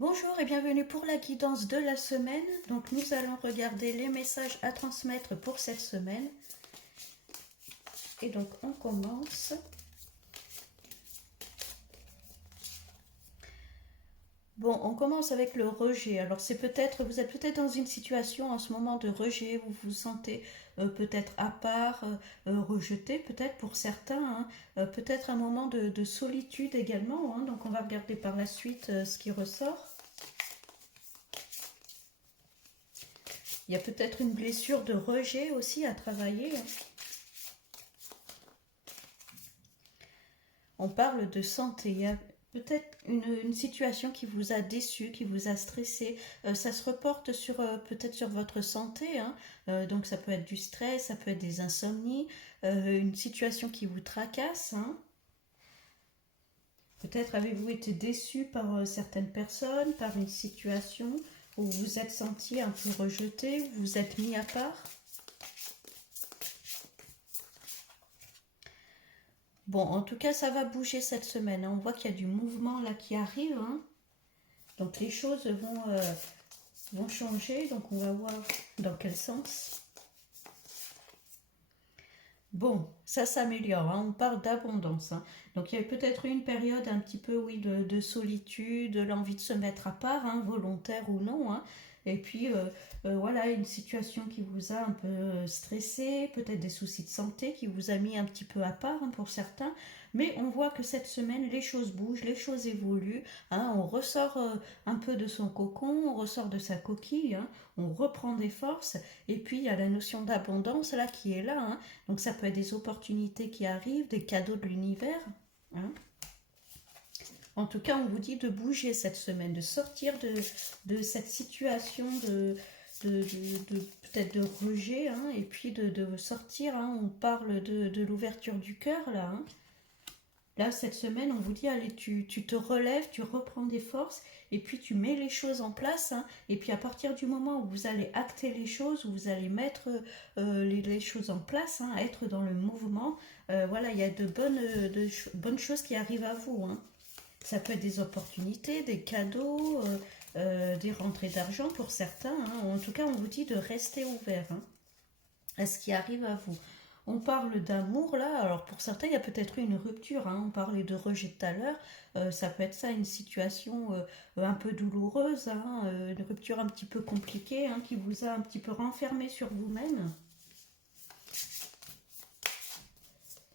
Bonjour et bienvenue pour la guidance de la semaine. Donc nous allons regarder les messages à transmettre pour cette semaine. Et donc on commence. Bon, on commence avec le rejet. Alors c'est peut-être, vous êtes peut-être dans une situation en ce moment de rejet, vous vous sentez peut-être à part, rejeté peut-être pour certains, hein. Peut-être un moment de solitude également, hein. Donc on va regarder par la suite ce qui ressort. Il y a peut-être une blessure de rejet aussi à travailler. On parle de santé. Il y a peut-être une situation qui vous a déçu, qui vous a stressé. Ça se reporte sur peut-être sur votre santé, hein. Donc ça peut être du stress, ça peut être des insomnies, une situation qui vous tracasse, hein. Peut-être avez-vous été déçu par certaines personnes, par une situation où vous vous êtes senti un peu rejeté, vous vous êtes mis à part. Bon, en tout cas, ça va bouger cette semaine, hein. On voit qu'il y a du mouvement là qui arrive, hein. Donc les choses vont changer. Donc on va voir dans quel sens. Bon, ça s'améliore, hein. On parle d'abondance, hein. Donc il y a peut-être eu une période un petit peu, oui, de solitude, l'envie de se mettre à part, hein, volontaire ou non, hein. Et puis voilà, une situation qui vous a un peu stressé, peut-être des soucis de santé qui vous a mis un petit peu à part, hein, pour certains. Mais on voit que cette semaine, les choses bougent, les choses évoluent, hein. On ressort un peu de son cocon, on ressort de sa coquille, hein. On reprend des forces. Et puis il y a la notion d'abondance là qui est là, hein. Donc ça peut être des opportunités qui arrivent, des cadeaux de l'univers, hein. En tout cas, on vous dit de bouger cette semaine, de sortir de cette situation de peut-être de rejet, hein, et puis de sortir, hein. On parle de l'ouverture du cœur là, hein. Là, cette semaine, on vous dit, allez, tu te relèves, tu reprends des forces, et puis tu mets les choses en place, hein. Et puis à partir du moment où vous allez acter les choses, où vous allez mettre les choses en place, hein, être dans le mouvement, voilà, il y a bonnes choses qui arrivent à vous, hein. Ça peut être des opportunités, des cadeaux, des rentrées d'argent pour certains, hein. En tout cas, on vous dit de rester ouvert, hein, à ce qui arrive à vous. On parle d'amour là, alors pour certains il y a peut-être eu une rupture, hein. On parlait de rejet tout à l'heure, ça peut être ça, une situation un peu douloureuse, hein, une rupture un petit peu compliquée, hein, qui vous a un petit peu renfermé sur vous-même.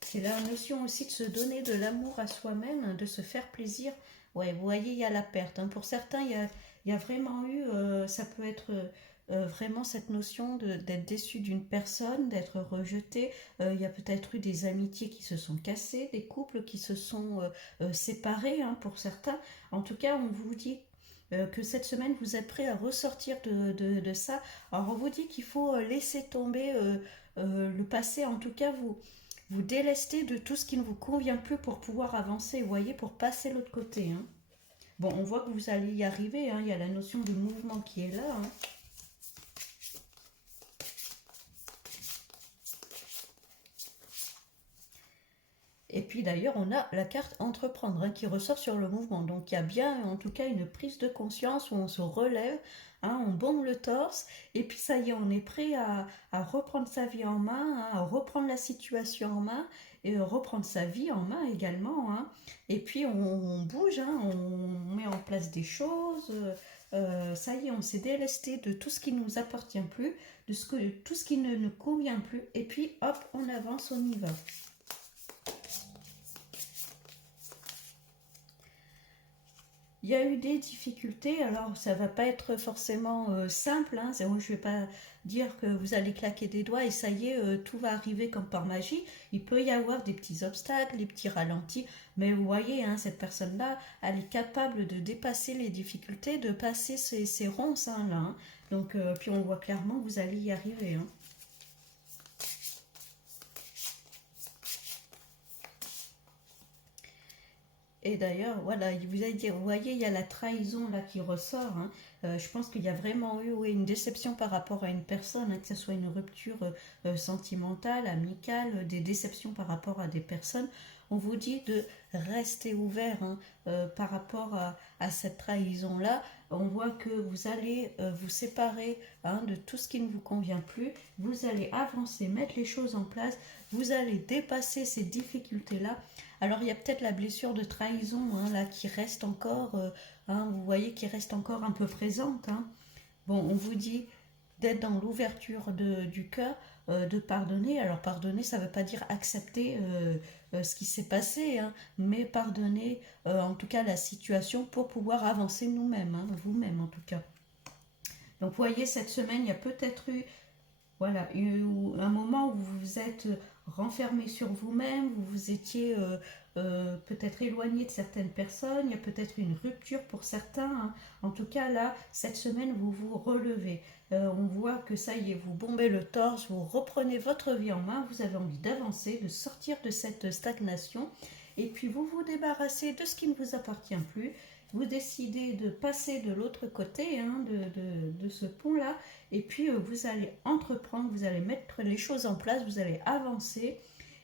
C'est la notion aussi de se donner de l'amour à soi-même, de se faire plaisir. Ouais, vous voyez, il y a la perte, hein. Pour certains, il y a vraiment eu, ça peut être vraiment cette notion d'être déçu d'une personne, d'être rejeté. Il y a peut-être eu des amitiés qui se sont cassées, des couples qui se sont séparés, hein, pour certains. En tout cas, on vous dit que cette semaine, vous êtes prêt à ressortir de ça. Alors, on vous dit qu'il faut laisser tomber le passé. En tout cas, vous délestez de tout ce qui ne vous convient plus pour pouvoir avancer, vous voyez, pour passer l'autre côté, hein. Bon, on voit que vous allez y arriver, hein. Il y a la notion de mouvement qui est là, hein. Et puis d'ailleurs, on a la carte entreprendre, hein, qui ressort sur le mouvement. Donc il y a bien en tout cas une prise de conscience où on se relève, hein, on bombe le torse, et puis ça y est, on est prêt à reprendre sa vie en main, hein, à reprendre la situation en main, et reprendre sa vie en main également, hein. Et puis on bouge, hein, on met en place des choses. Ça y est, on s'est délesté de tout ce qui ne nous appartient plus, tout ce qui ne nous convient plus, et puis hop, on avance, on y va. Il y a eu des difficultés, alors ça va pas être forcément simple, hein. Je ne vais pas dire que vous allez claquer des doigts et ça y est, tout va arriver comme par magie. Il peut y avoir des petits obstacles, des petits ralentis, mais vous voyez, hein, cette personne-là, elle est capable de dépasser les difficultés, de passer ces ronces, hein, là, hein. Donc, puis on voit clairement que vous allez y arriver, hein. Et d'ailleurs, voilà, vous allez dire, vous voyez, il y a la trahison là qui ressort, hein. Je pense qu'il y a vraiment eu, oui, une déception par rapport à une personne, hein, que ce soit une rupture sentimentale, amicale, des déceptions par rapport à des personnes. On vous dit de rester ouvert hein, par rapport à cette trahison-là. On voit que vous allez vous séparer hein, de tout ce qui ne vous convient plus. Vous allez avancer, mettre les choses en place. Vous allez dépasser ces difficultés-là. Alors il y a peut-être la blessure de trahison hein, là qui reste encore, hein, vous voyez, qui reste encore un peu présente. Hein. Bon, on vous dit d'être dans l'ouverture du cœur, de pardonner. Alors pardonner, ça ne veut pas dire accepter ce qui s'est passé, hein, mais pardonner en tout cas la situation pour pouvoir avancer nous-mêmes, hein, vous-même en tout cas. Donc vous voyez, cette semaine, il y a peut-être eu voilà, un moment où vous vous êtes renfermé sur vous-même, vous vous étiez peut-être éloigné de certaines personnes, il y a peut-être une rupture pour certains. Hein. En tout cas, là, cette semaine, vous vous relevez. On voit que ça y est, vous bombez le torse, vous reprenez votre vie en main, vous avez envie d'avancer, de sortir de cette stagnation, et puis vous vous débarrassez de ce qui ne vous appartient plus. Vous décidez de passer de l'autre côté hein, de ce pont-là, et puis vous allez entreprendre, vous allez mettre les choses en place, vous allez avancer.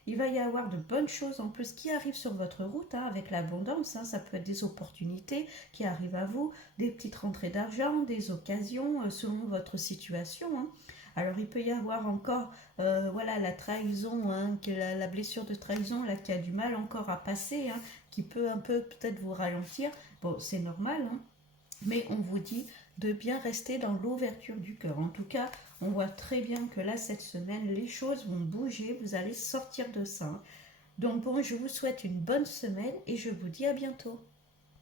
Il va y avoir de bonnes choses en plus qui arrivent sur votre route hein, avec l'abondance. Hein, ça peut être des opportunités qui arrivent à vous, des petites rentrées d'argent, des occasions selon votre situation. Hein. Alors il peut y avoir encore voilà, la trahison, hein, la blessure de trahison là, qui a du mal encore à passer, hein, qui peut un peu peut-être vous ralentir. Bon, c'est normal, hein, mais on vous dit de bien rester dans l'ouverture du cœur. En tout cas, on voit très bien que là, cette semaine, les choses vont bouger, vous allez sortir de ça. Donc bon, je vous souhaite une bonne semaine et je vous dis à bientôt.